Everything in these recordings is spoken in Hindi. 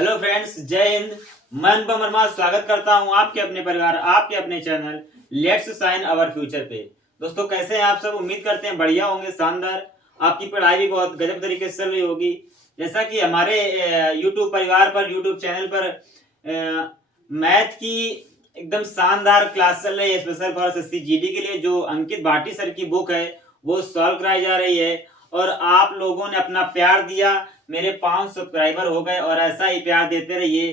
हेलो फ्रेंड्स, जय हिंद। मैं अनुपम वर्मा स्वागत करता हूं आपके अपने परिवार, आपके अपने channel let's sign our future पे। दोस्तों, कैसे हैं आप सब? उम्मीद करते हैं बढ़िया होंगे, शानदार। आपकी पढ़ाई भी बहुत गजब तरीके से चल रही होगी। जैसा कि हमारे यूट्यूब परिवार पर, यूट्यूब चैनल पर मैथ की एकदम शानदार क्लास चल रही है, स्पेशल फॉर एसएससी जीडी के लिए। जो अंकित भाटी सर की बुक है वो सॉल्व कराई जा रही है और आप लोगों ने अपना प्यार दिया। मेरे 5 सब्सक्राइबर हो गए और ऐसा ही प्यार देते रहिए।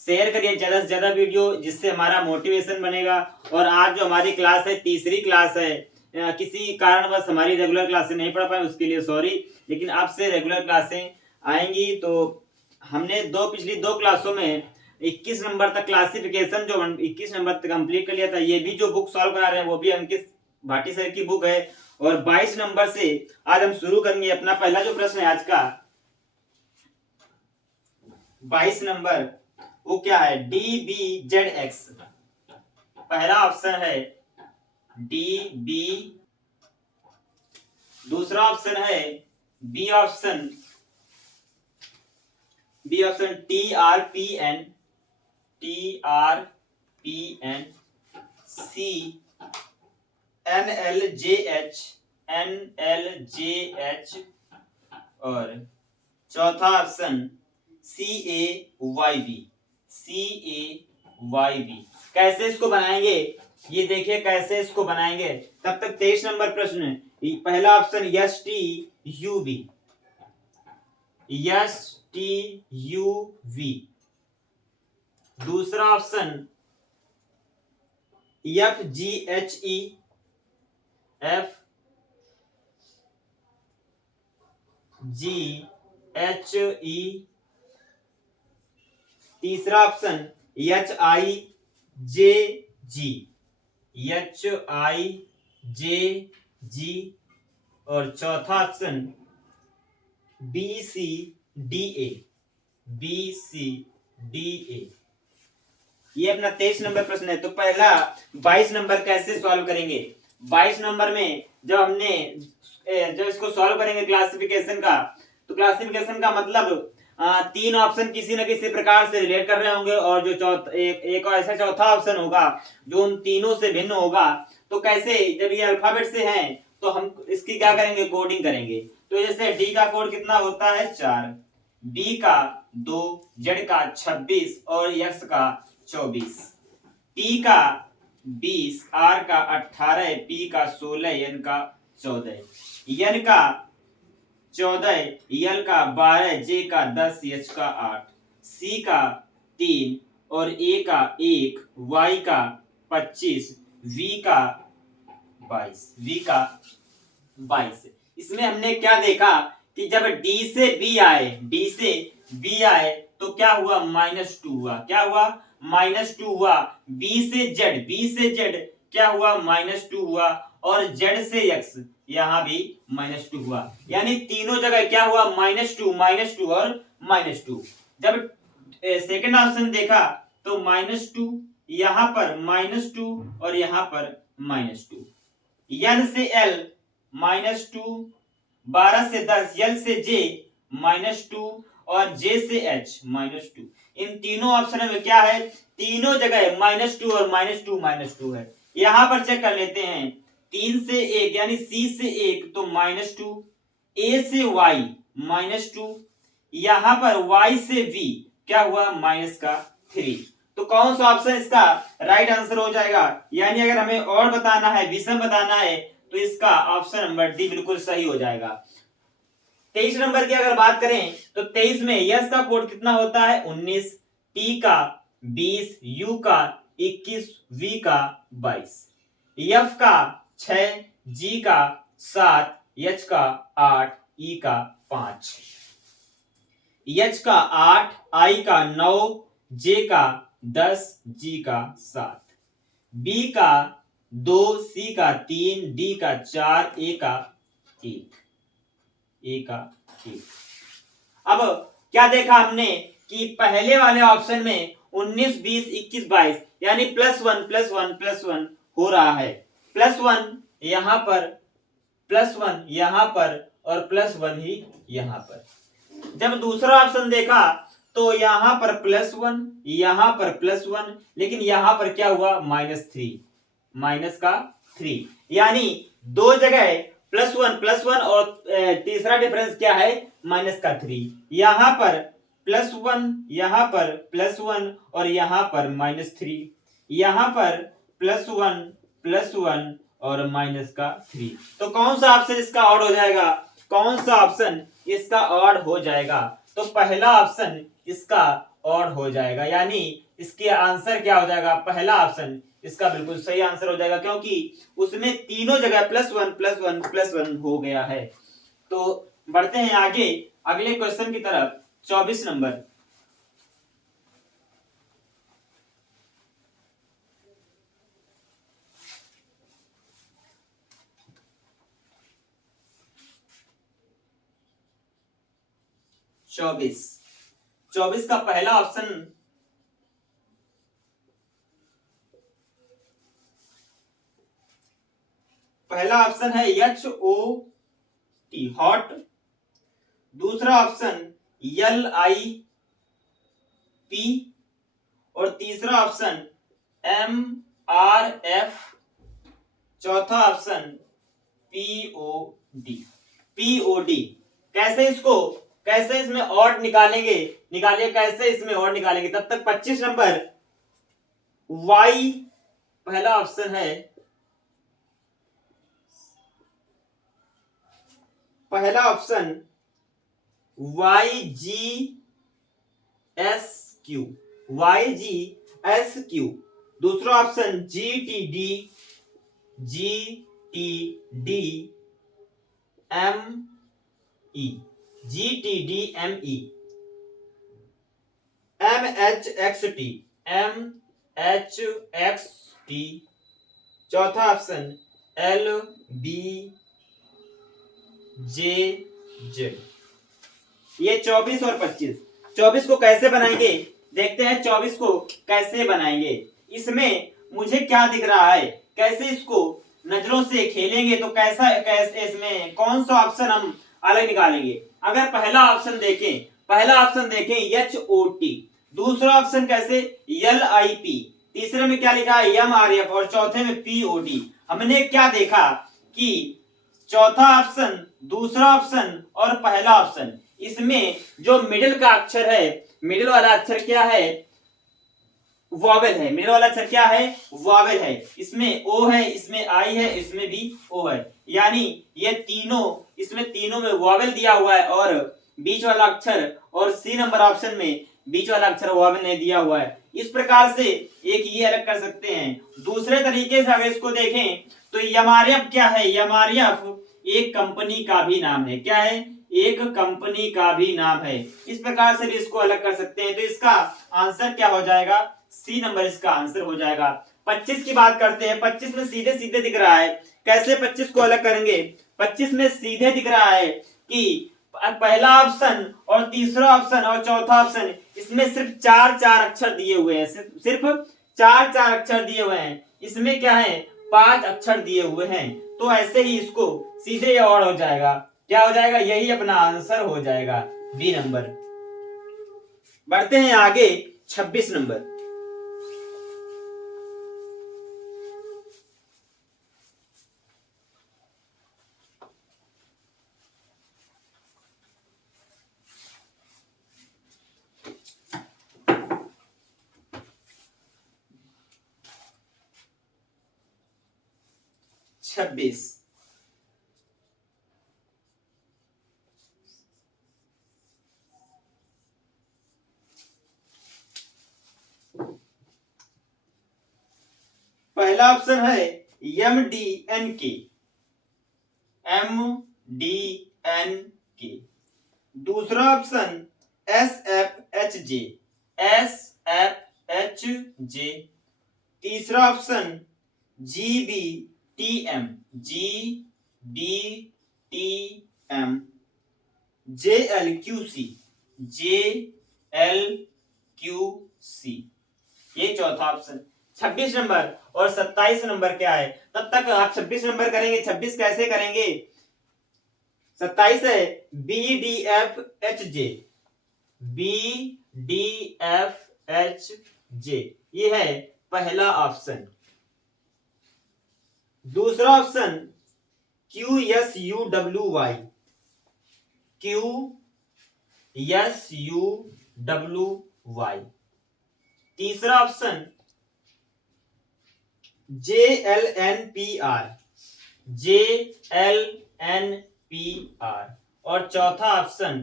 शेयर करिए ज़्यादा से ज़्यादा वीडियो, जिससे हमारा मोटिवेशन बनेगा। और आज जो हमारी क्लास है, तीसरी क्लास है। किसी कारणवश हमारी रेगुलर क्लासें नहीं पढ़ पाए, उसके लिए सॉरी, लेकिन अब से रेगुलर क्लासें आएंगी। तो हमने पिछली दो क्लासों में 21 नंबर तक क्लासिफिकेशन, जो 21 नंबर तक कंप्लीट कर लिया था। ये भी जो बुक सॉल्व करा रहे हैं वो भी अंकित भाटी सर की बुक है। और 22 नंबर से आज हम शुरू करेंगे अपना पहला जो प्रश्न है आज का। 22 नंबर वो क्या है? D B Z X. पहला ऑप्शन है डी बी, दूसरा ऑप्शन है B option T R P N, C N L J H, और चौथा option C A Y B. कैसे इसको बनाएंगे ये देखिए, कैसे इसको बनाएंगे। तब तक 23 नंबर प्रश्न, पहला option S T U V, दूसरा option F G H E, तीसरा option H I J G, और चौथा option B C D A. ये अपना 23 नंबर प्रश्न है। तो पहला 22 नंबर कैसे सॉल्व करेंगे? 22 नंबर में जब इसको सॉल्व करेंगे क्लासिफिकेशन का, तो क्लासिफिकेशन का मतलब तीन ऑप्शन किसी न किसी प्रकार से रिलेट कर रहे होंगे, और जो एक ऐसा चौथा ऑप्शन होगा जो उन तीनों से भिन्न होगा। तो कैसे? जब ये अल्फाबेट से हैं तो हम इसकी क्या करेंगे? कोडिंग करेंगे। तो जैसे डी का कोड कितना होता है? 4, बी का 2, जेड का 26 और एक्स का 24, टी का 20, आर का 18, पी का 16, एन का 14, एन का 14, एल का 12, जे का 10, एच का 8, सी का 3 और ए का 1, वाई का 25, वी का 22। इसमें हमने क्या देखा कि जब डी से बी आए तो क्या हुआ? -2 हुआ। क्या हुआ? -2 हुआ। बी से जेड क्या हुआ? -2 हुआ। और जेड से एक्स यहां भी -2 हुआ। यानी तीनों जगह क्या हुआ? -2 और -2। जब सेकंड ऑप्शन देखा तो -2, यहां पर -2 और यहां पर -2। एन से एल -2, 12 से 10, एल से जे -2 और जे से एच -2। इन तीनों ऑप्शन में क्या है? तीनों जगह -2 और -2 है। यहां पर चेक कर लेते हैं। 3 से 1 यानी सी से 1 तो -2, ए से वाई -2, यहां पर वाई से वी क्या हुआ? -3। तो कौन सा ऑप्शन इसका राइट आंसर हो जाएगा? यानी अगर हमें और बताना है, विषम बताना है, तो इसका ऑप्शन नंबर डी बिल्कुल सही हो जाएगा। 23 नंबर की अगर बात करें तो 23 में यस का कोड कितना होता है? 19, टी का 20, यू का 21, वी का 22, एफ का 6, जी का 7, एच का 8, ई का 5, एच का 8, आई का 9, जे का 10, जी का 7, बी का 2, सी का 3, डी का 4, ए का 1। अब क्या देखा हमने कि पहले वाले ऑप्शन में 19, 20, 21, 22 यानी +1 हो रहा है। +1 यहां पर, +1 यहां पर और +1 ही यहां पर। जब दूसरा ऑप्शन देखा तो यहां पर +1, यहां पर +1, लेकिन यहां पर क्या हुआ -3, -3, यानी दो जगह +1 और तीसरा डिफरेंस क्या है -3। यहां पर +1, यहां पर +1 और यहां पर -3, यहां पर +1 और -3। तो कौन सा ऑप्शन इसका ऑड हो जाएगा? कौन सा ऑप्शन इसका ऑड हो जाएगा? तो पहला ऑप्शन इसका ऑड हो जाएगा, यानी इसके आंसर क्या हो जाएगा? पहला ऑप्शन इसका बिल्कुल सही आंसर हो जाएगा, क्योंकि उसमें तीनों जगह +1 हो गया है। तो बढ़ते हैं आगे अगले क्वेश्चन की तरफ। 24 नंबर। चौबीस का पहला ऑप्शन है HOT हॉट। दूसरा ऑप्शन LIP और तीसरा ऑप्शन MRF। चौथा ऑप्शन POD। कैसे इसमें ऑड निकालेंगे? कैसे इसमें ऑड निकालेंगे? तब तक 25 नंबर Y पहला ऑप्शन है। पहला ऑप्शन YGSQ। दूसरा ऑप्शन GTDME। MHXT। चौथा ऑप्शन LBJZ। ये 24 और 25। 24 को कैसे बनाएंगे देखते हैं। 24 को कैसे बनाएंगे? इसमें मुझे क्या दिख रहा है, कैसे इसको नजरों से खेलेंगे तो कैसे इसमें कौन सा ऑप्शन हम अलग निकालेंगे? अगर पहला ऑप्शन देखें HOT, दूसरा ऑप्शन कैसे LIP, तीसरे में क्या लिखा है MRF और चौथे में POD। हमने क्या देखा कि चौथा ऑप्शन, दूसरा ऑप्शन और पहला ऑप्शन, इसमें जो मिडिल का अक्षर है, मिडिल वाला अक्षर क्या है? वॉवेल है। मिडिल वाला अक्षर क्या है? वॉवेल है। इसमें O है, इसमें I है, इसमें भी O है, यानी ये इसमें तीनों में वॉवेल दिया हुआ है और बीच वाला अक्षर, और C नंबर ऑप्शन में बीच वाला अक्षर वॉवेल नहीं दिया हुआ है। इस प्रकार से एक ये अलग कर सकते हैं। दूसरे तरीके से अगर इसको देखें तो MRF क्या है? MRF एक कंपनी का भी नाम है। क्या है? एक कंपनी का भी नाम है। इस प्रकार से भी इसको अलग कर सकते हैं। तो इसका आंसर क्या हो जाएगा? C नंबर इसका आंसर हो जाएगा। 25 की बात करते हैं। 25 में सीधे सीधे दिख रहा है। कैसे 25 को अलग करेंगे? 25 में सीधे दिख रहा है कि पहला ऑप्शन और तीसरा ऑप्शन और चौथा ऑप्शन, इसमें सिर्फ चार अक्षर दिए हुए हैं। सिर्फ चार अक्षर दिए हुए हैं। इसमें क्या है? 5 अक्षर दिए हुए हैं। तो ऐसे ही इसको सीधे और हो जाएगा। क्या हो जाएगा? यही अपना आंसर हो जाएगा, B नंबर। बढ़ते हैं आगे 26 नंबर। पहला ऑप्शन है MDNK। दूसरा ऑप्शन SFHJ। तीसरा ऑप्शन GBTM। JLQC। ये चौथा ऑप्शन। 26 नंबर और 27 नंबर क्या है? तब तक आप 26 नंबर करेंगे। 26 कैसे करेंगे? 27 है BDFHJ। DFHJ, ये है पहला ऑप्शन। दूसरा ऑप्शन QSUWY, QSUWY। तीसरा ऑप्शन JLNPR, JLNPR। और चौथा ऑप्शन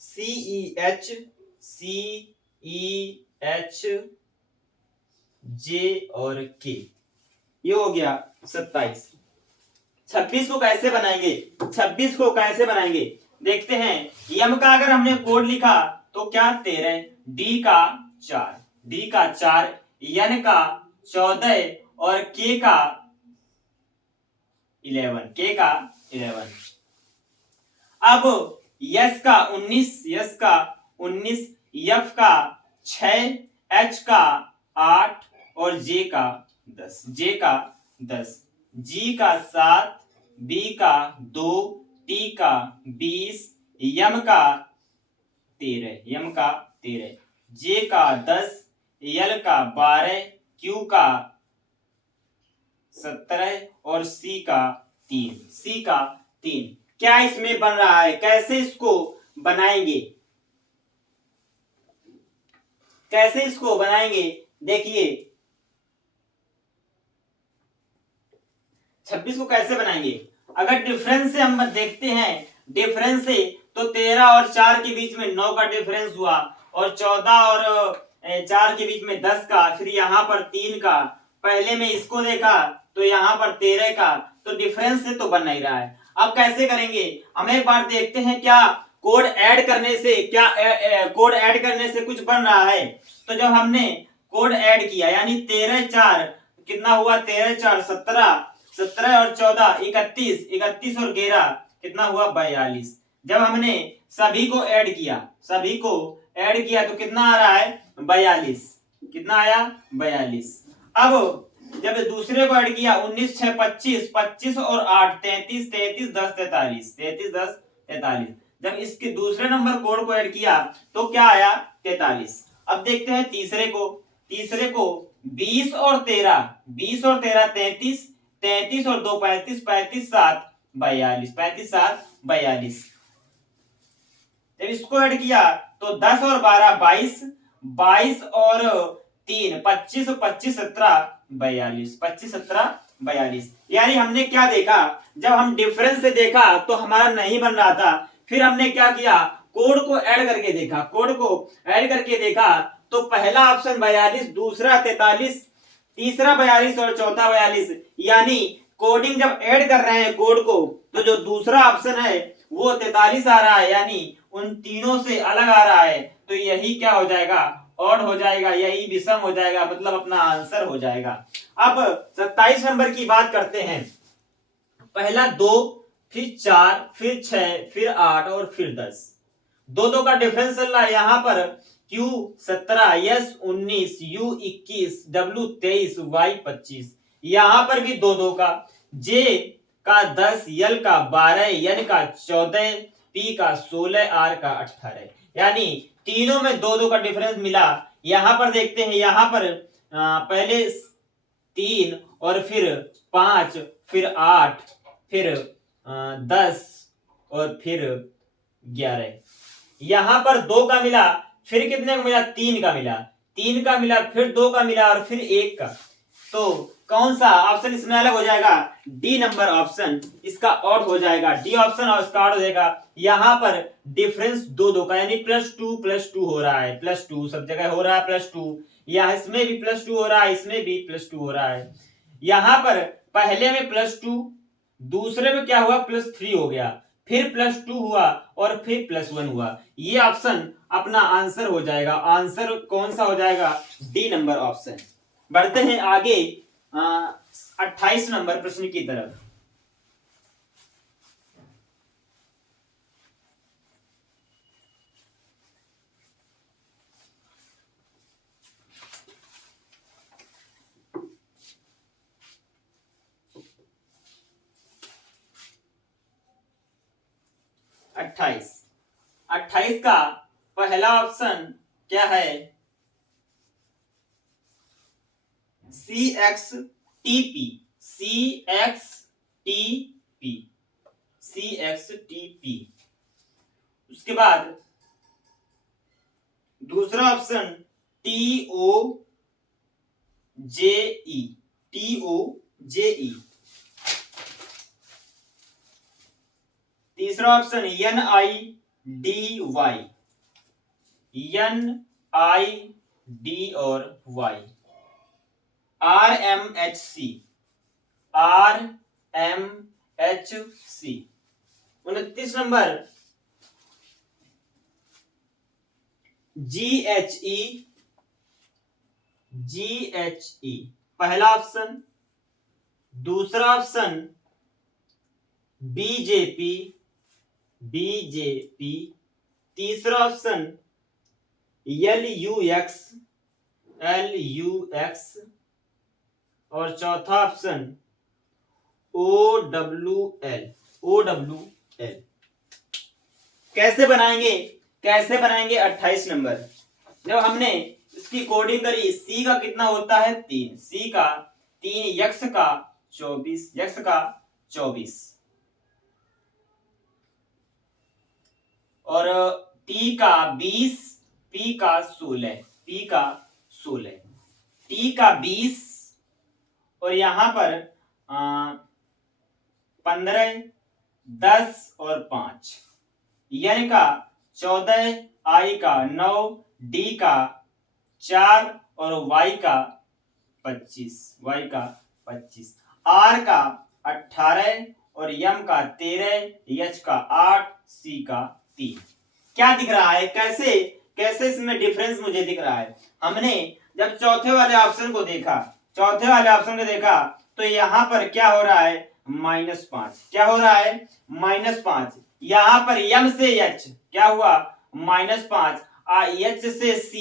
CEHJ और K। ये हो गया 27। 26 को कैसे बनाएंगे? 26 को कैसे बनाएंगे देखते हैं। यम का अगर हमने कोड लिखा तो क्या 13, डी का 4, एन का 14 और के का 11। अब यस का 19, एफ का 6, एच का 8 और जे का 10, जी का 7, बी का 2, टी का 20, यम का 13, जे का 10, यल का 12, क्यू का 17 और सी का 3। क्या इसमें बन रहा है? कैसे इसको बनाएंगे? देखिए 26 को कैसे बनाएंगे? अगर डिफरेंस से हम देखते हैं, डिफरेंस से तो 13 और 4 के बीच में 9 का डिफरेंस हुआ, और 14 और 4 के बीच में 10 का, फिर यहाँ पर 3 का। पहले में इसको देखा तो यहाँ पर 13 का, तो डिफरेंस से तो बन नहीं रहा है। अब कैसे करेंगे? हम एक बार देखते हैं क्या कोड ऐड करने से कुछ बन रहा है। तो जब हमने कोड ऐड किया यानी 13 4 कितना हुआ? 13 4 17 और 14 31 और 11 कितना हुआ? 42। जब हमने सभी को ऐड किया तो कितना आ रहा है? 42। कितना आया? 42। अब जब दूसरे को ऐड किया 19 6 25 और 8 33 10 43। जब इसके दूसरे नंबर कोड को ऐड किया तो क्या आया? 43। अब देखते हैं तीसरे को 20 और 13 33 और 2 35 7 42। जब इसको ऐड किया तो 10 और 12 22 और 3 25 और 25 17 42। यानी हमने क्या देखा? जब हम डिफरेंस से देखा तो हमारा नहीं बन रहा था, फिर हमने क्या किया? कोड को ऐड करके देखा तो पहला ऑप्शन 42, दूसरा 43, तीसरा 42 और चौथा 42। यानी कोडिंग जब ऐड कर रहे हैं कोड को, तो जो दूसरा ऑप्शन है वो 43 आ रहा है, यानी उन तीनों से अलग आ रहा है। तो यही क्या हो जाएगा? ऑड हो जाएगा, यही विषम हो जाएगा, मतलब अपना आंसर हो जाएगा। अब 27 नंबर की बात करते हैं। पहला 2, फिर 4, फिर 6, फिर 8 और फिर 10। 2 का डिफरेंस चल रहा है। यहाँ पर Q 17, S 19, U 21, W 23, Y 25। यहाँ पर भी 2 का, J का 10, L का 12, N का 14, P का 16, R का 18। यानी तीनों में 2 का डिफरेंस मिला। यहाँ पर देखते हैं, यहाँ पर पहले 3 और फिर 5, फिर 8, फिर 10 और फिर 11। यहाँ पर 2 का मिला, फिर कितने का मिला? 3 का मिला, फिर 2 का मिला और फिर 1 का। तो कौन सा ऑप्शन इसमें अलग हो जाएगा? डी नंबर ऑप्शन इसका ऑड हो जाएगा। डी ऑप्शन और इसका ऑड हो जाएगा। यहाँ पर डिफरेंस 2 का, यानी +2 हो रहा है। +2 सब जगह हो रहा है, +2। यहाँ इसमें भी +2 हो रहा है, इसमें भी +2 हो रहा है। यहाँ पर पहले में +2, दूसरे में क्या हुआ? +3 हो गया, फिर +2 हुआ और फिर +1 हुआ। ये ऑप्शन अपना आंसर हो जाएगा। आंसर कौन सा हो जाएगा? D number option. बढ़ते हैं आगे 28 नंबर प्रश्न की तरफ। अट्ठाईस का पहला ऑप्शन क्या है, CXTP, CXTP, CXTP। उसके बाद दूसरा ऑप्शन TOJE, TOJE। तीसरा ऑप्शन NIDY, NID और Y। RMHC, RMHC। 29 number GHE, GHE पहला ऑप्शन। दूसरा ऑप्शन BJP, BJP। तीसरा ऑप्शन LUX, LUX। और चौथा ऑप्शन OWL, OWL। कैसे बनाएंगे, कैसे बनाएंगे 28 नंबर। जब हमने इसकी कोडिंग करी, C का कितना होता है 3, C का 3, X का 24, X का 24 और T का 20, P का 16, P का 16, T का 20 और यहां पर 15, 10 और 5, N का 14, I का 9, D का 4 और Y का 25, Y का 25, R का 18 और M का 13, H का 8, C का 3। क्या दिख रहा है, कैसे कैसे इसमें डिफरेंस मुझे दिख रहा है। हमने जब चौथे वाले ऑप्शन को देखा, चौथे वाले ऑप्शन को देखा तो यहां पर क्या हो रहा है -5, क्या हो रहा है -5। यहां पर M से H क्या हुआ -5, H से C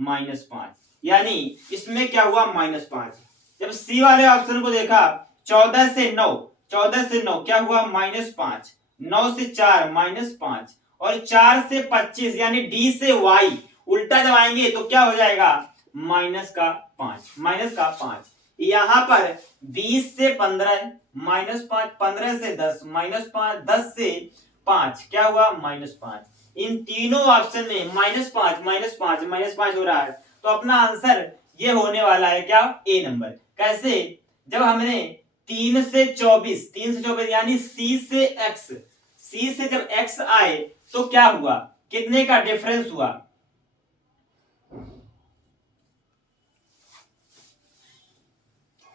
-5, यानी इसमें क्या हुआ -5। जब C वाले ऑप्शन को देखा 14 से 9, 14 से 9 क्या हुआ -5, 9 से 4 -5 और 4 से 25 यानी D से Y उल्टा जब आएंगे तो क्या हो जाएगा -5, -5। यहां पर 20 से 15 -5, 15 से 10 -5, 10 से 5 क्या हुआ -5। इन तीनों ऑप्शन में -5, -5, -5 हो रहा है, तो अपना आंसर ये होने वाला है क्या ए नंबर। कैसे, जब हमने 3 से 24 यानी C से X, C से जब X आए तो क्या हुआ, कितने का डिफरेंस हुआ,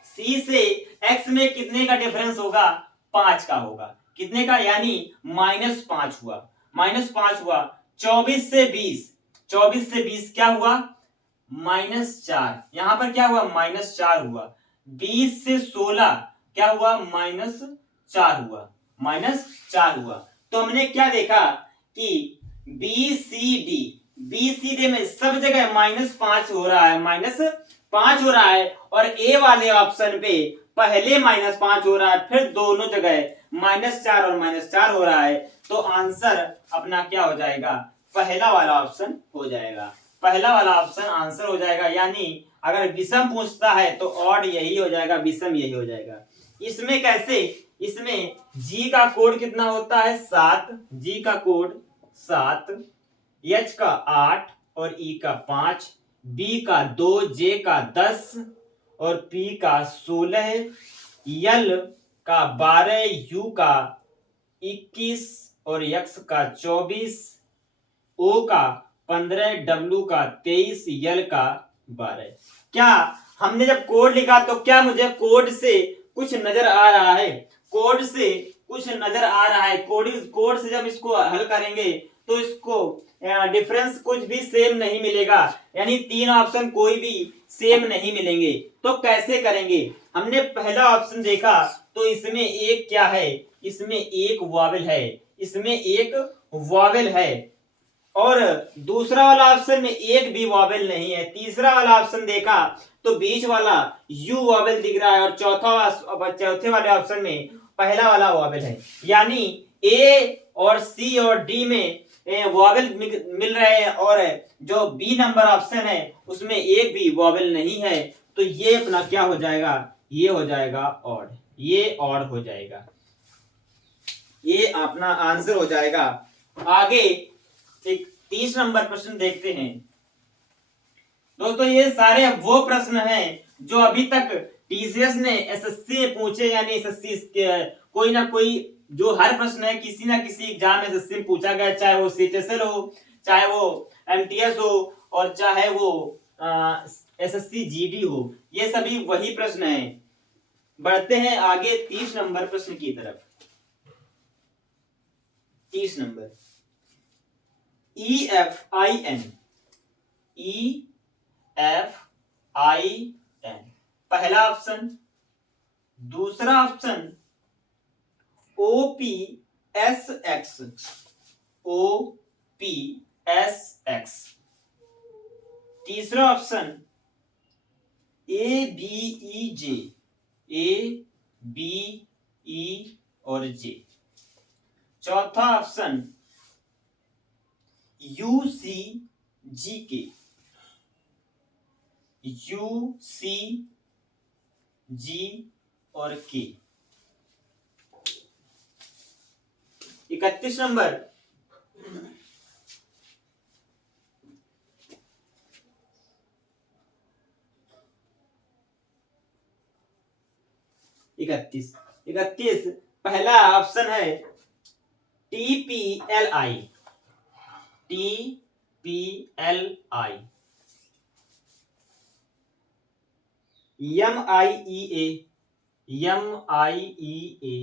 C से X में कितने का डिफरेंस होगा 5 का होगा, कितने का यानी -5 हुआ, -5 हुआ। 24 से 20, 24 से 20 क्या हुआ -4, यहां पर क्या हुआ -4 हुआ। 20 से 16 क्या हुआ -4 हुआ, -4 हुआ। तो हमने क्या देखा कि BCD में सब जगह -5 हो रहा है, -5 हो रहा है और ए वाले ऑप्शन पे पहले -5 हो रहा है, फिर दोनों जगह -4 और -4 हो रहा है। तो आंसर अपना क्या हो जाएगा, पहला वाला ऑप्शन हो जाएगा, पहला वाला ऑप्शन आंसर हो जाएगा। यानी अगर विषम पूछता है तो ऑड यही हो जाएगा, विषम यही हो जाएगा। इसमें कैसे, इसमें G का कोड कितना होता है 7, G का कोड 7, H का 8 और E का 5, B का 2, J का 10 और P का 16, L का 12, U का 21 और X का 24, O का 15, W का 23, L का 12। क्या हमने जब कोड लिखा तो क्या मुझे कोड से कुछ नजर आ रहा है, कोड से कुछ नजर आ रहा है। कोड से जब इसको हल करेंगे तो इसको डिफरेंस कुछ भी सेम नहीं मिलेगा, यानी तीन ऑप्शन कोई भी सेम नहीं मिलेंगे। तो कैसे करेंगे, हमने पहला ऑप्शन देखा तो इसमें एक क्या है, इसमें एक वॉवेल है, इसमें एक वॉवेल है और दूसरा वाला ऑप्शन में एक भी वॉवेल नहीं है। तीसरा वाला ऑप्शन देखा तो बीच वाला यू वॉवेल दिख रहा है और चौथे वाले ऑप्शन में पहला वाला वॉवेल है। यानी ए और सी और डी में वॉवेल मिल रहे हैं और जो बी नंबर ऑप्शन है उसमें एक भी वॉवेल नहीं है, तो ये अपना क्या हो जाएगा, ये हो जाएगा ऑड, ये ऑड हो जाएगा, ये अपना आंसर हो जाएगा। आगे एक 30 नंबर प्रश्न देखते हैं। दोस्तों ये सारे वो प्रश्न हैं जो अभी तक टीसीएस ने एसएससी में पूछे, यानी एसएससी कोई ना कोई जो हर प्रश्न है किसी ना किसी एग्जाम में एसएससी में पूछा गया, चाहे वो सीएचएसएल हो, चाहे वो एमटीएस हो, और चाहे वो एसएससी जीडी हो, ये सभी वही प्रश्न हैं। बढ़ते हैं आगे 30 नंबर प्रश्न की तरफ। 30 नंबर EFIN, EFIN पहला ऑप्शन, दूसरा ऑप्शन OPSX, OPSX, तीसरा ऑप्शन ABEJ, ABE और J, चौथा ऑप्शन UCGK, UCG और K। 31 नंबर इकतीस पहला ऑप्शन है TPLI, TPLI, MIEA, MIEA,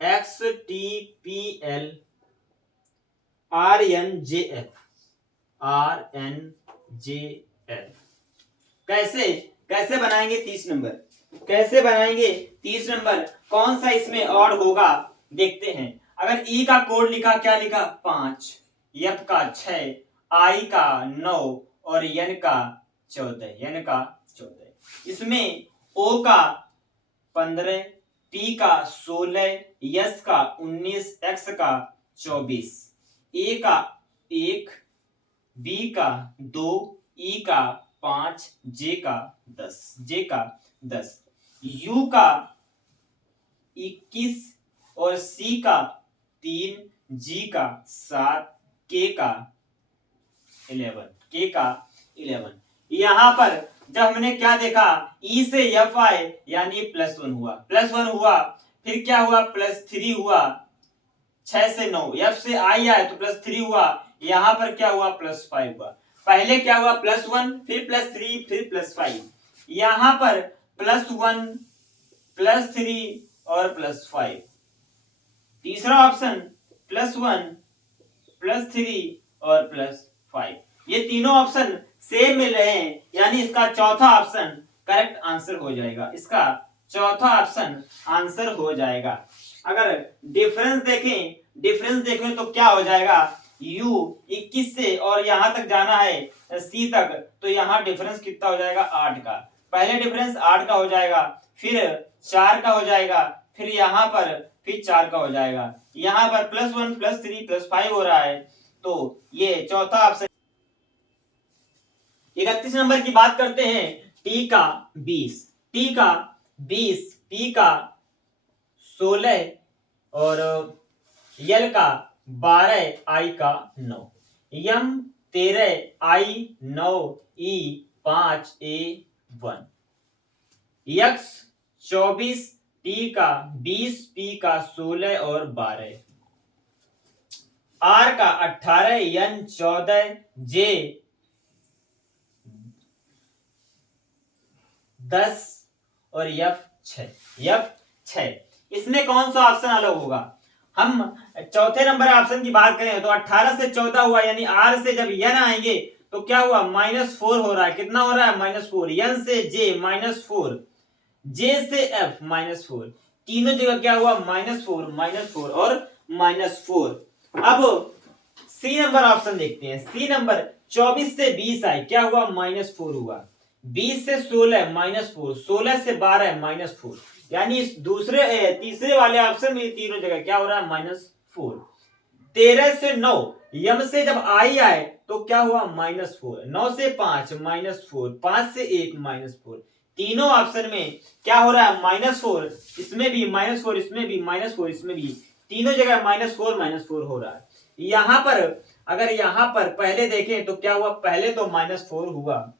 XTPL, RNJF, RNJF। कैसे बनाएंगे 30 नंबर, कैसे बनाएंगे 30 नंबर, कौन सा इसमें ऑड होगा देखते हैं। अगर ई का कोड लिखा, क्या लिखा 5, एफ का 6, आई का 9 और एन का 14, इसमें ओ का 15, पी का 16, एस का 19, एक्स का 24, ए का 1, बी का 2, ई का 5, जे का 10, यू का 21 और सी का 3, जी का 7, के का 11। यहां पर जब हमने क्या देखा, ई से एफ आए यानी +1 हुआ, फिर क्या हुआ +3 हुआ, 6 से 9, एफ से आई आए तो +3 हुआ, यहां पर क्या हुआ +5 हुआ। पहले क्या हुआ +1, फिर +3, फिर +5, यहां पर +1, +3 और +5। तीसरा ऑप्शन +1, +3 और +5, ये तीनों ऑप्शन सेम मिल रहे हैं, यानी इसका चौथा ऑप्शन करेक्ट आंसर हो जाएगा, इसका चौथा ऑप्शन आंसर हो जाएगा। अगर डिफरेंस देखें तो क्या हो जाएगा, u 21 से और यहां तक जाना है c तक, तो यहां डिफरेंस कितना हो जाएगा 8 का, पहले डिफरेंस 8 का हो जाएगा, फिर 4 का हो जाएगा, फिर यहां पर फिर 4 का हो जाएगा, यहां पर +1, +3, +5 हो रहा है, तो ये चौथा ऑप्शन। 31 नंबर की बात करते हैं, टी का 20, टी का 20, पी का 16 और यल का 12, आई का 9, यम 13, आई 9, ई 5, ए 1, यक्स 24, टी का 20, पी का 16 और 12, आर का 18, एन 14, जे 10 और एफ 6। इसमें कौन सा ऑप्शन अलग होगा, हम चौथे नंबर ऑप्शन की बात करें तो 18 से 14 हुआ, यानी आर से जब एन आएंगे तो क्या हुआ -4 हो रहा है, कितना हो रहा है -4, एन से जे -4, जे से एफ -4, तीनों जगह क्या हुआ -4 और -4। अब सी नंबर ऑप्शन देखते हैं, सी नंबर 24 से 20 आए, क्या हुआ -4 हुआ, 20 से 16 -4, 16 से 12 -4, यानी इस तीसरे वाले ऑप्शन में तीनों जगह क्या हो रहा है, -4। 13 से 9 यम से जब आई आए तो क्या हुआ, -4। 9 से 5 -4, 5 से 1 -4। तीनों ऑप्शन में क्या हो रहा है, -4। इसमें भी -4, इसमें भी -4, इसमें भी, तीनों जगह -4 हो रहा है। यहां पर अगर यहां पर पहले देखें तो क्या हुआ, पहले तो -4 हुआ,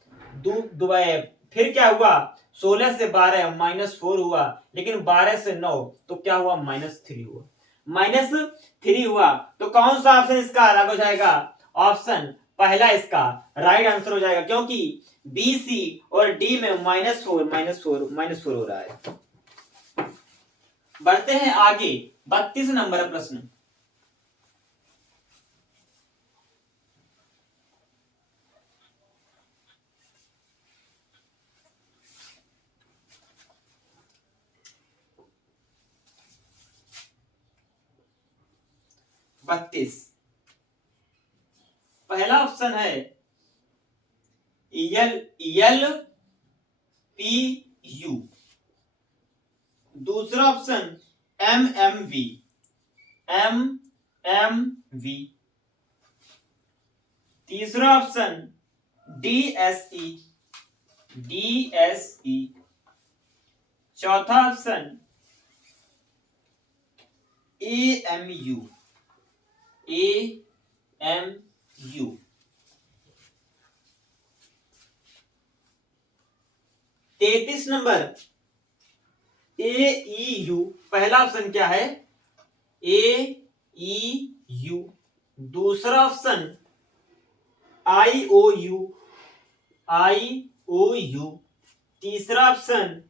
फिर क्या हुआ, 16 से 12 -4 हुआ, लेकिन 12 से 9 तो क्या हुआ, -3 हुआ। -3 हुआ तो कौन सा ऑप्शन इसका अलग हो जाएगा, ऑप्शन पहला इसका राइट आंसर हो जाएगा, क्योंकि बी, सी और डी में -4 हो रहा है। बढ़ते हैं आगे, 32 नंबर प्रश्न। पहला ऑप्शन है एल पी यू, दूसरा ऑप्शन एम एम वी, तीसरा ऑप्शन DSE, चौथा ऑप्शन AMU। 33 नंबर AEU, पहला ऑप्शन क्या है, AEU, दूसरा ऑप्शन IOU, तीसरा ऑप्शन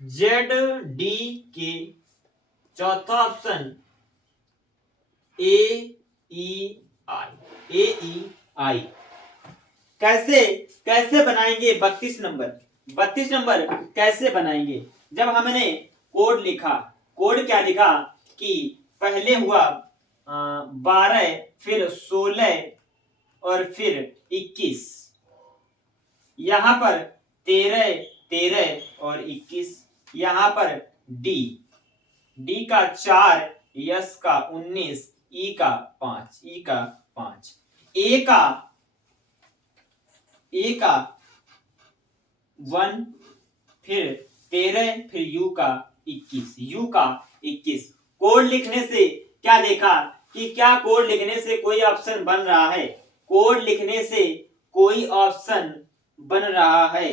ZDK, चौथा ऑप्शन AEI। कैसे कैसे बनाएंगे 32 नंबर कैसे बनाएंगे, जब हमने कोड लिखा, कोड क्या लिखा कि पहले हुआ 12, फिर 16 और फिर 21, यहां पर 13 और 21, यहां पर डी का 4, यस का 19, ई का 5, ए का 1, फिर 13, फिर यू का 21। कोड लिखने से क्या देखा कि क्या कोड लिखने से कोई ऑप्शन बन रहा है, कोड लिखने से कोई ऑप्शन बन रहा है।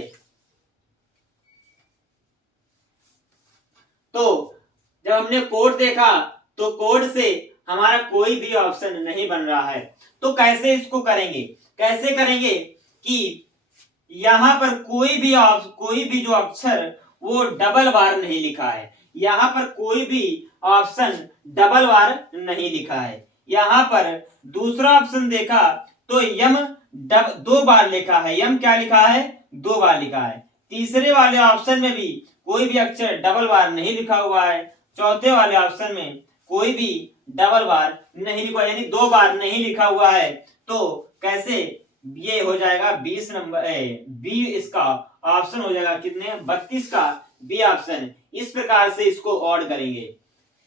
तो जब हमने कोड देखा तो कोड से हमारा कोई भी ऑप्शन नहीं बन रहा है, तो कैसे इसको करेंगे, कैसे करेंगे कि यहां पर कोई भी जो अक्षर वो डबल बार नहीं लिखा है, यहां पर कोई भी ऑप्शन डबल बार नहीं लिखा है। यहां पर दूसरा ऑप्शन देखा तो यम 2 बार लिखा है, यम क्या लिखा है, 2 बार लिखा है। तीसरे वाले ऑप्शन में भी कोई भी अक्षर डबल बार नहीं लिखा हुआ है, चौथे वाले ऑप्शन में कोई भी डबल बार नहीं लिखा, यानी 2 बार नहीं लिखा हुआ है। तो कैसे, ये हो जाएगा 20 नंबर, बी इसका ऑप्शन हो जाएगा कितने, 32 का बी ऑप्शन। इस प्रकार से इसको ऑड करेंगे।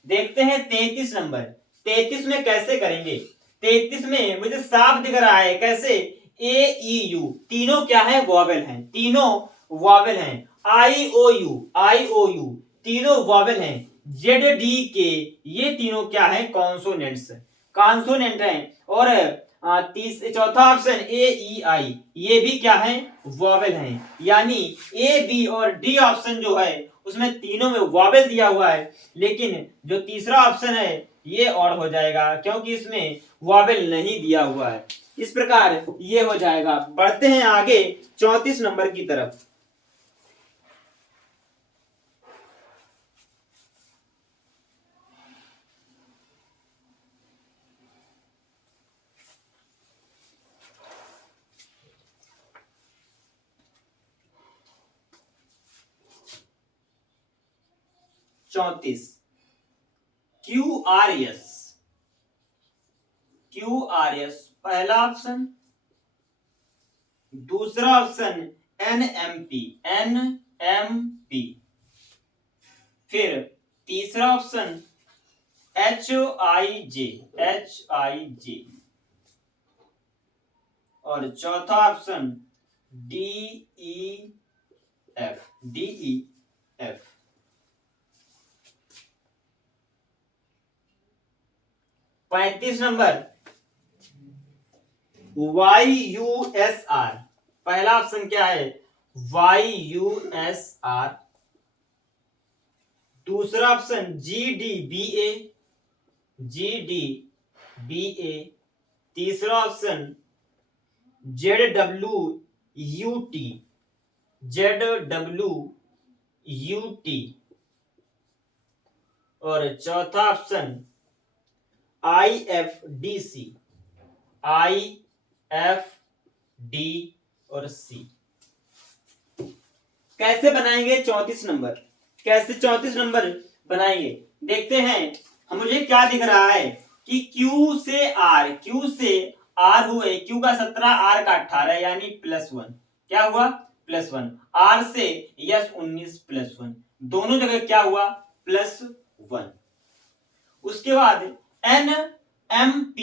देखते हैं 33 नंबर, 33 में कैसे करेंगे। 33 में मुझे साफ दिख रहा है कैसे, AEU तीनों क्या है, वॉवेल हैं, तीनों वॉवेल हैं। IOU तीनों वॉवेल हैं। ZDK ये तीनों क्या है, कॉन्सोनेंट हैं। और चौथा ऑप्शन AEI ये भी क्या है, वॉवेल हैं। यानी A, B और D ऑप्शन जो है उसमें तीनों में वॉवेल दिया हुआ है, लेकिन जो तीसरा ऑप्शन है ये ऑड हो जाएगा क्योंकि इसमें वॉवेल नहीं दिया हुआ है। इस प्रकार ये हो जाएगा। बढ़ते हैं आगे 34 नंबर की तरफ। QRS पहला ऑप्शन, दूसरा ऑप्शन NMP, फिर तीसरा ऑप्शन HIJ और चौथा ऑप्शन DEF। 35 number YUSR। पहला ऑप्शन क्या है? YUSR। दूसरा ऑप्शन GDBA। तीसरा ऑप्शन ZWUT और चौथा ऑप्शन IFDC और C। कैसे बनाएंगे 34 नंबर? कैसे 34 नंबर बनाएंगे देखते हैं। मुझे क्या दिख रहा है कि Q से R हुए, Q का 17 R का 18 यानी +1। क्या हुआ? +1। R से S 19 +1, दोनों जगह क्या हुआ? +1। उसके बाद NMP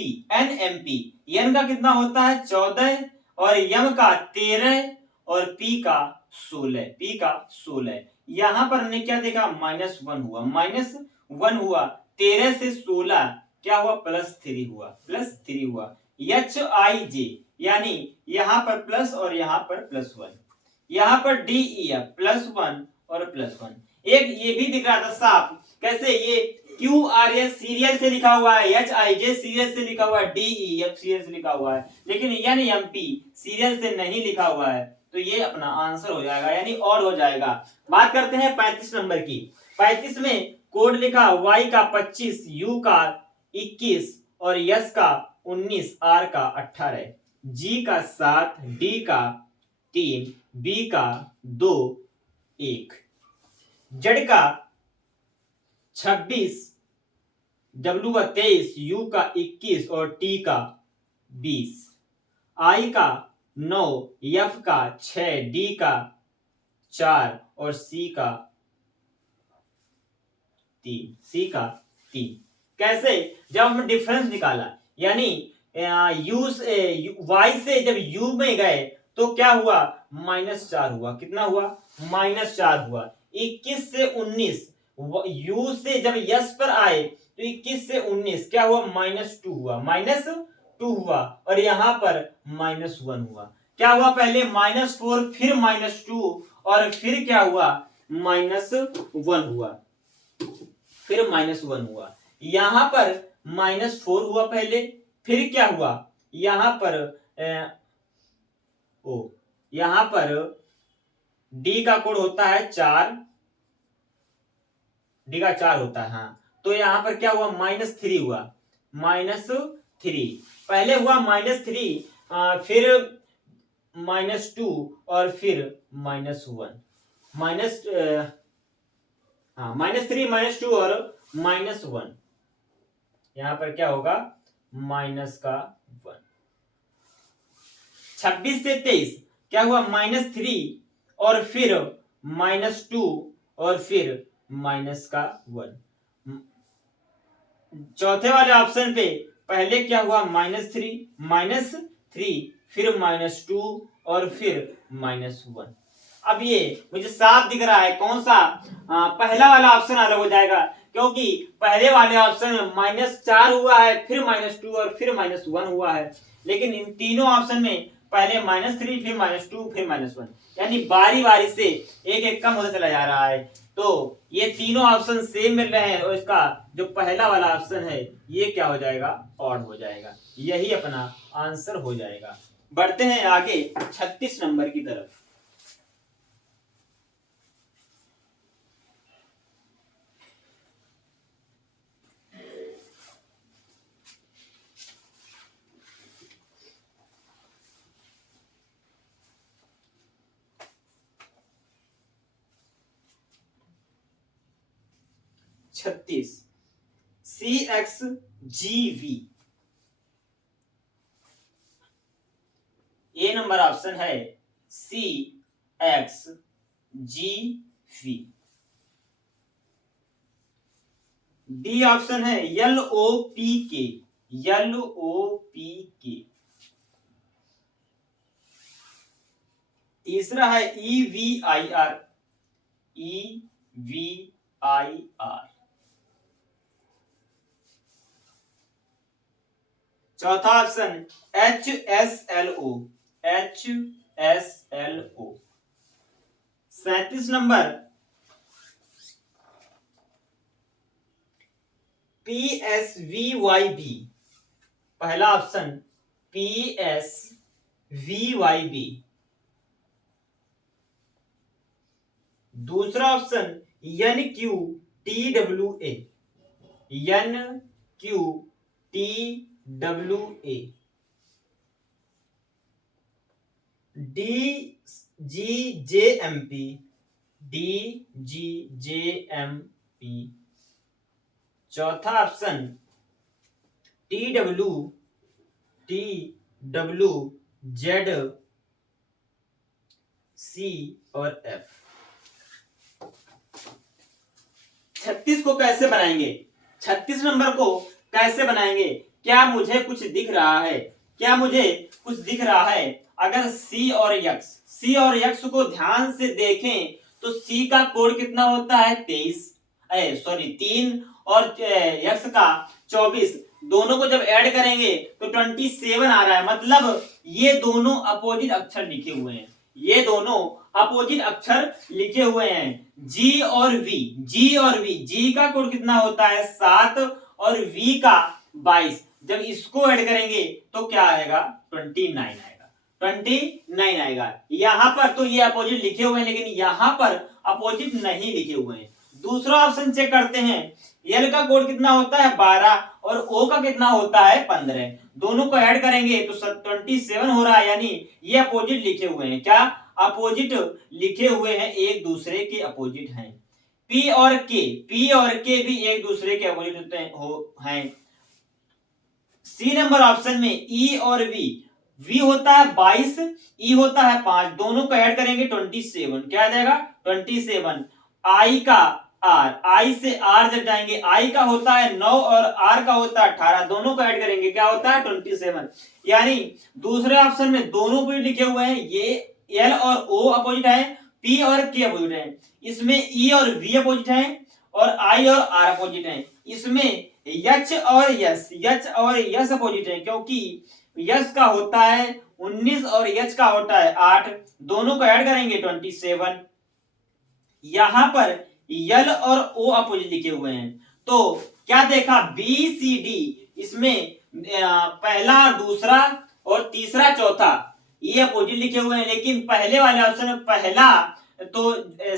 N का कितना होता है? 14 और M का 13 और P का 16। यहां पर हमने क्या देखा? -1 हुआ। -1 हुआ। 13 से 16 क्या हुआ? +3 हुआ। HIJ यानी यहां पर प्लस और यहां पर +1। यहां पर DEF +1 और +1। एक ये भी दिख रहा था साफ। कैसे? ये QRS सीरियल से लिखा हुआ है, HIJ सीरियल से लिखा हुआ है, DEF सीरियल से लिखा हुआ है, लेकिन NMP सीरियल से नहीं लिखा हुआ है, तो ये अपना आंसर हो जाएगा, यानी और हो जाएगा। बात करते हैं 35 नंबर की। 35 में कोड लिखा Y का 25, U का 21 और S का 19, R का 18, G का 7, D का 3, B का 2, 1, Z का 26, W का 23, U का 21 और T का 20, I का 9, F का 6, D का 4 और C का 3। कैसे? जब हमने डिफरेंस निकाला, यानी Y से जब U में गए तो क्या हुआ? -4 हुआ। कितना हुआ? -4 हुआ। 21 से 19 U से जब S पर आए तो 21 से 19 क्या हुआ? -2 हुआ। -2 हुआ और यहां पर -1 हुआ। क्या हुआ? पहले -4 फिर -2 और फिर क्या हुआ? -1 हुआ। फिर -1 हुआ। यहां पर -4 हुआ पहले, फिर क्या हुआ? यहां पर यहां पर D का कोड होता है 4, D का 4 होता है। हाँ, तो यहां पर क्या हुआ? -3 हुआ। -3 पहले हुआ, -3 फिर -2 और फिर -1। -3 -2 और -1। यहां पर क्या होगा? -1। 26 से 23 क्या हुआ? -3 और फिर -2 और फिर -1। चौथे वाले ऑप्शन पे पहले क्या हुआ? -3 फिर -2 और फिर -1। अब ये मुझे साफ दिख रहा है कौन सा पहला वाला ऑप्शन अलग हो जाएगा, क्योंकि पहले वाले ऑप्शन में -4 हुआ है, फिर -2 और फिर -1 हुआ है, लेकिन इन तीनों ऑप्शन में पहले -3 फिर -2 फिर -1, यानी बारी बारी से एक एक कम होता चला जा रहा है। तो ये तीनों ऑप्शन सेम मिल रहे हैं और इसका जो पहला वाला ऑप्शन है ये क्या हो जाएगा? ऑड हो जाएगा। यही अपना आंसर हो जाएगा। बढ़ते हैं आगे 36 नंबर की तरफ। CXGV ए नंबर ऑप्शन है CXGV। डी ऑप्शन है LOPK, LOPK। तीसरा है EVIR, EVIR। चौथा option HSLO, HSLO। 37 number PSVYB, पहला ऑप्शन PSVYB। दूसरा option NQTWA, NQTWA। DGJMP, DGJMP। चौथा ऑप्शन TWZC और F। 36 को कैसे बनाएंगे? 36 नंबर को कैसे बनाएंगे? क्या मुझे कुछ दिख रहा है? क्या मुझे कुछ दिख रहा है? अगर C और X को ध्यान से देखें तो C का कोड कितना होता है? 3 और X का 24। दोनों को जब ऐड करेंगे तो 27 आ रहा है। मतलब ये दोनों अपोजिट अक्षर लिखे हुए हैं, ये दोनों अपोजिट अक्षर लिखे हुए हैं। G और V, G का कोड कितना होता है? 7 और V का 22। जब इसको ऐड करेंगे तो क्या आएगा? 29 आएगा, 29 आएगा। यहां पर तो ये अपोजिट लिखे हुए हैं, लेकिन यहां पर अपोजिट नहीं लिखे हुए हैं। दूसरा ऑप्शन चेक करते हैं। L का कोड कितना होता है? 12 और O का कितना होता है? 15। दोनों को ऐड करेंगे तो 27 हो रहा है, यानी ये अपोजिट लिखे हुए हैं। क्या अपोजिट लिखे हुए हैं? एक दूसरे के अपोजिट हैं। P और K भी एक दूसरे के अपोजिट होते हैं। सी नंबर ऑप्शन में E और V होता है 22, E होता है 5। दोनों को ऐड करेंगे 27। क्या आ जाएगा? 27। I का I से R जब जाएंगे, I का होता है 9 और R का होता है 18। दोनों को ऐड करेंगे, क्या होता है? 27। यानी दूसरे ऑप्शन में दोनों भी लिखे हुए हैं। ये L और O अपोजिट है, P और K अपोजिट है। इसमें E और V अपोजिट है और I और R अपोजिट है। इसमें H और S अपोजिट है, क्योंकि S का होता है 19 और H का होता है 8। दोनों को ऐड करेंगे 27। यहां पर L और O अपोजिट लिखे हुए हैं। तो क्या देखा? BCD, इसमें पहला, दूसरा और तीसरा, चौथा ये अपोजिट लिखे हुए हैं। लेकिन पहले वाले ऑप्शन में पहला तो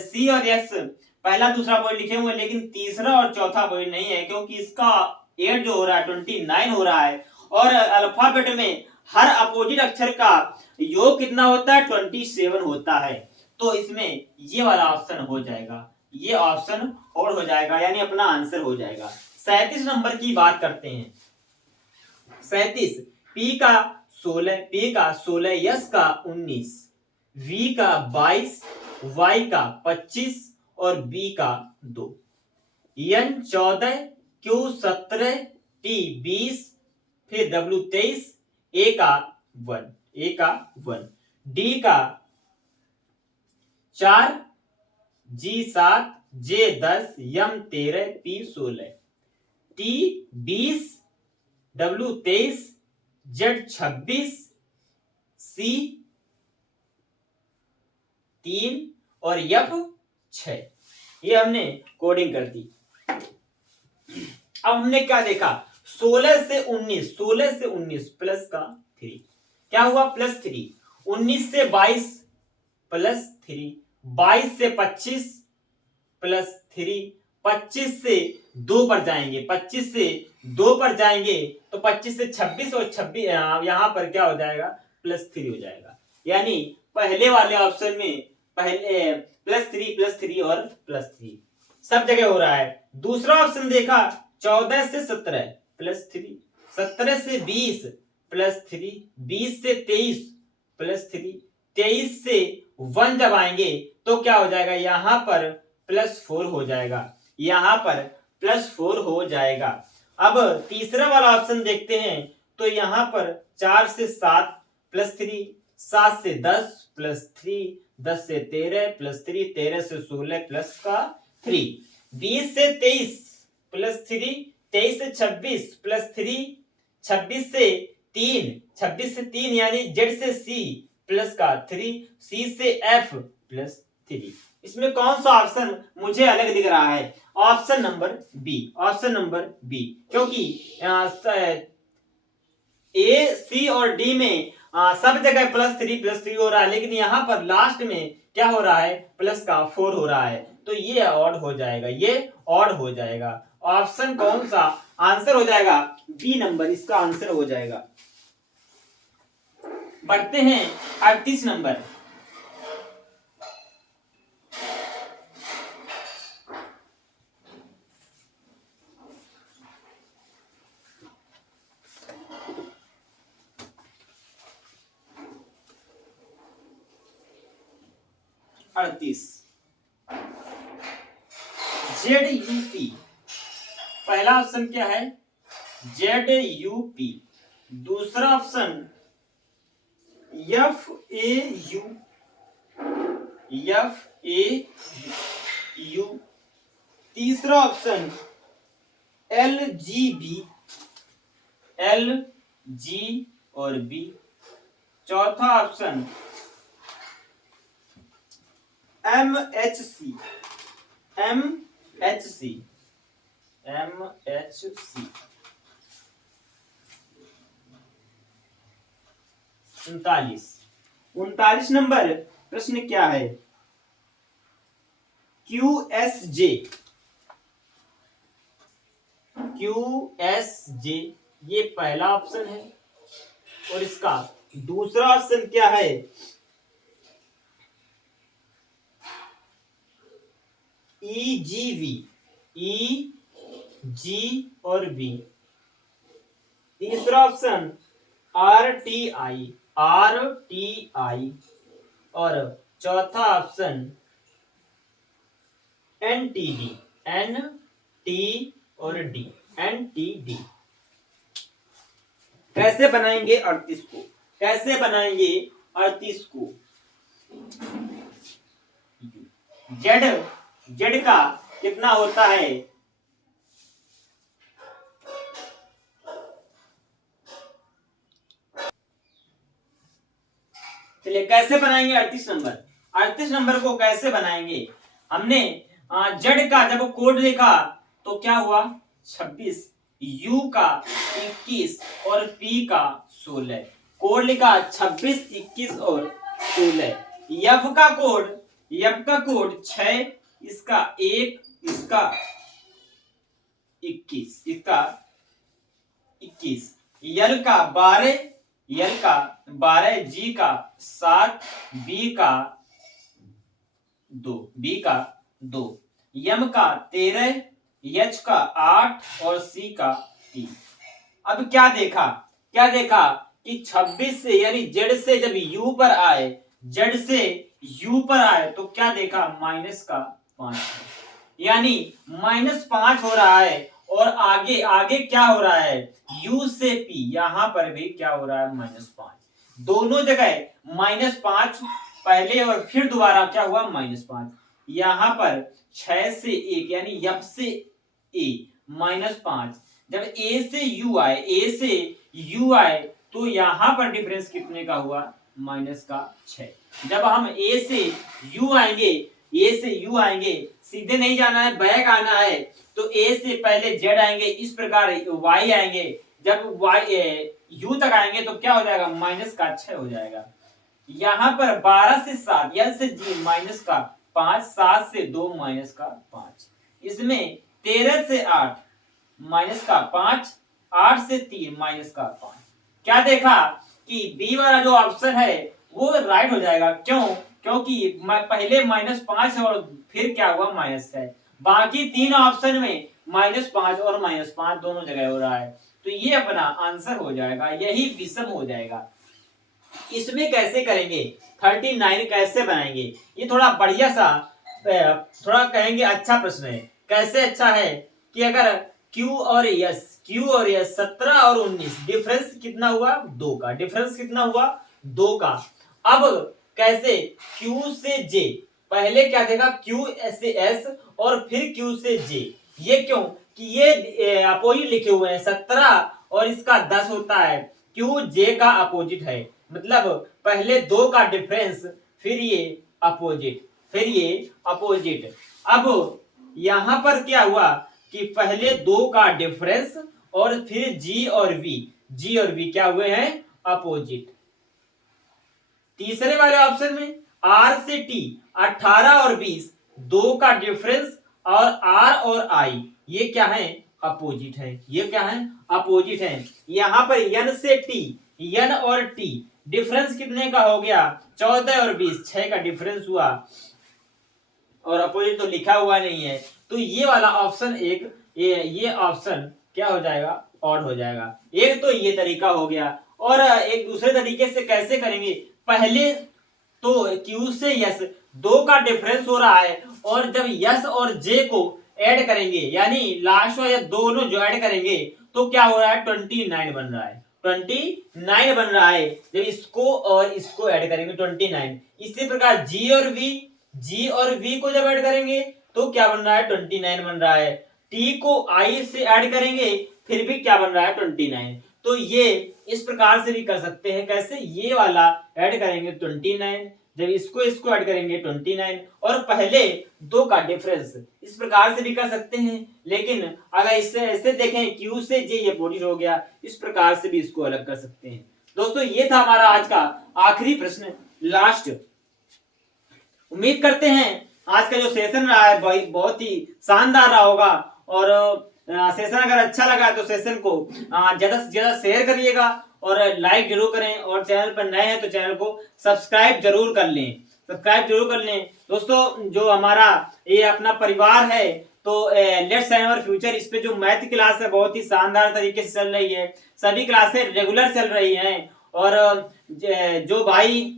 C और S पहला दूसरा अपोजिट लिखे हुए हैं, लेकिन तीसरा और चौथा अपोजिट नहीं है, क्योंकि इसका 8 जो हो रहा है 29 हो रहा है। और अल्फाबेट में हर अपोजिट अक्षर का योग कितना होता है? 27 होता है। तो इसमें ये वाला ऑप्शन हो जाएगा, ये ऑप्शन और हो जाएगा, यानी अपना आंसर हो जाएगा। 37 नंबर की बात करते हैं। 37 P का 16, S का 19, V का 22, Y का 25 और B का 2, N 14, Q 17, T 20, फिर W 23, A का 1, D का 4, G 7, J 10, M 13, P 16, T 20, W 23, Z 26, C 3 और F 6। ये हमने कोडिंग कर दी। अब हमने क्या देखा? 16 से 19 प्लस का 3, क्या हुआ? +3। 19 से 22 +3, 22 से 25 +3, 25 से 2 पर जाएंगे, 25 से 2 पर जाएंगे तो 25 से 26 और 26 यहां पर क्या हो जाएगा? +3 हो जाएगा। यानी पहले वाले ऑप्शन में पहले +3 और +3 सब जगह हो रहा है। दूसरा ऑप्शन देखा, 14 से 17 +3, 17 से 20 +3, 20 से 23 +3, 23 से 1 जब आएंगे तो क्या हो जाएगा? यहां पर +4 हो जाएगा, यहां पर +4 हो जाएगा। अब तीसरा वाला ऑप्शन देखते हैं, तो यहाँ पर 4 से 7 +3, 7 से 10 +3, 10 से 13 +3, 13 से 16 प्लस का 3, 20 से 23 +3, 23 से 26 +3, 26 से 3, 26 से 3 यानी Z से C प्लस का 3, C से F +3। इसमें कौन सा ऑप्शन मुझे अलग दिख रहा है? Option number B, option number B, क्योंकि ए, सी और डी में सब जगह +3 हो रहा है, लेकिन यहाँ पर लास्ट में क्या हो रहा है? प्लस का 4 हो रहा है, तो ये ऑड हो जाएगा, ये ऑड हो जाएगा। ऑप्शन कौन सा आंसर हो जाएगा? बी नंबर इसका आंसर हो जाएगा। बढ़ते हैं 38 नंबर। ZUP, पहला ऑप्शन क्या है? ZUP, दूसरा ऑप्शन FAU, तीसरा ऑप्शन LGB, LG और B, चौथा ऑप्शन MHC, MHC। 39 नंबर प्रश्न क्या है? QSJ, ये पहला ऑप्शन है, और इसका दूसरा ऑप्शन क्या है? EGV, EG और B, तीसरा ऑप्शन RTI, और चौथा ऑप्शन NTD, NT और D, NTD। कैसे बनाएंगे 38 को? कैसे बनाएंगे 38 को? जेड का कितना होता है? चलिए कैसे बनाएंगे 38 नंबर? 38 नंबर को कैसे बनाएंगे? हमने जेड का जब कोड लिखा तो क्या हुआ? 26, यू का 21 और पी का 16। कोड लिखा 26, 21 और 16। एफ का कोड 6, इसका 1, इसका 21, इसका 21, यल का 12, जी का 7, बी का 2, यम का 13, एच का 8 और सी का 3। अब क्या देखा कि 26 से यानी जेड से जब यू पर आए, तो क्या देखा? माइनस का 5, यानी -5 हो रहा है, और आगे क्या हो रहा है? यू से पी, यहां पर भी क्या हो रहा है? -5, दोनों जगह -5 पहले और फिर दोबारा क्या हुआ? -5। यहां पर 6 से 1 यानी एफ से ए -5, जब ए से यू आए तो यहां पर डिफरेंस कितने का हुआ? -6। जब हम ए से यू आएंगे, सीधे नहीं जाना है, बैक आना है, तो ए से पहले जेड आएंगे, इस प्रकार वाई आएंगे, जब वाई यू तक आएंगे तो क्या हो जाएगा? -6 हो जाएगा। यहाँ पर 12 से 7 एल से जी -5, 7 से 2 -5, इसमें 13 से 8 -5, 8 से 3 -5। क्या देखा कि बी वाला जो ऑप्शन है वो राइट हो जाएगा। क्यों? क्योंकि पहले -5 है और फिर क्या हुआ? -6। बाकी तीन ऑप्शन में -5 और -5 दोनों जगह हो रहा है, तो ये अपना आंसर हो जाएगा, यही विषम हो जाएगा। इसमें कैसे करेंगे? 39 कैसे बनाएंगे? ये थोड़ा बढ़िया सा, थोड़ा कहेंगे अच्छा प्रश्न है। कैसे अच्छा है कि अगर Q और S 17 और 19 डिफरेंस कितना हुआ 2 का, डिफरेंस कितना हुआ 2 का। अब कैसे Q से J, पहले क्या देगा Q से S और फिर Q से J, ये क्यों कि ये अपोजिट लिखे हुए हैं 17 और इसका 10 होता है, Q J का अपोजिट है, मतलब पहले 2 का डिफरेंस फिर ये अपोजिट, फिर ये अपोजिट। अब यहां पर क्या हुआ कि पहले 2 का डिफरेंस और फिर G और V क्या हुए हैं अपोजिट। तीसरे वाले ऑप्शन में R से T 18 और 20 2 का डिफरेंस और R और I ये क्या है अपोजिट है, ये क्या है अपोजिट है। यहां पर N से T, N और T डिफरेंस कितने का हो गया 14 और 20 6 का डिफरेंस हुआ और अपोजिट तो लिखा हुआ नहीं है, तो ये वाला ऑप्शन एक ये ऑप्शन क्या हो जाएगा ऑड हो जाएगा। एक तो ये तरीका हो गया, और एक दूसरे तरीके से कैसे करेंगे, पहले तो Q से S 2 का डिफरेंस हो रहा है और जब S और J को ऐड करेंगे यानी लास्ट वाले दोनों जो ऐड करेंगे तो क्या हो रहा है 29 बन रहा है, 29 बन रहा है जब इसको और इसको ऐड करेंगे 29। इसी प्रकार G और V को जब ऐड करेंगे तो क्या बन रहा है 29 बन रहा है। T को I से ऐड करेंगे फिर भी क्या बन रहा है 29। तो ये इस प्रकार से भी कर सकते हैं, कैसे ये वाला ऐड करेंगे 29, जब इसको ऐड करेंगे 29 और पहले 2 का डिफरेंस, इस प्रकार से भी कर सकते हैं। लेकिन अगर इससे ऐसे देखें Q से J ये अपोजिट हो गया, इस प्रकार से भी इसको अलग कर सकते हैं। दोस्तों ये था हमारा आज का आखिरी प्रश्न, लास्ट। उम्मीद करते हैं आज का जो सेशन रहा है बहुत ही शानदार रहा होगा, और सेशन अगर अच्छा लगा तो सेशन को ज्यादा से ज्यादा शेयर करिएगा और लाइक जरूर करें, और चैनल पर नए हैं तो चैनल को सब्सक्राइब जरूर कर लें। दोस्तों जो हमारा ये अपना परिवार है तो लेट्स साइन आवर फ्यूचर, इस पे जो मैथ क्लास है बहुत ही शानदार तरीके से चल रही है, सभी क्लासें रेगुलर चल रही हैं, और जो भाई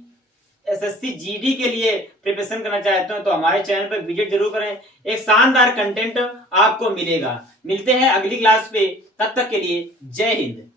SSC GD के लिए प्रिपरेशन करना चाहते हो तो हमारे चैनल पर विजिट जरूर करें, एक शानदार कंटेंट आपको मिलेगा। मिलते हैं अगली क्लास पे, तब तक के लिए जय हिंद।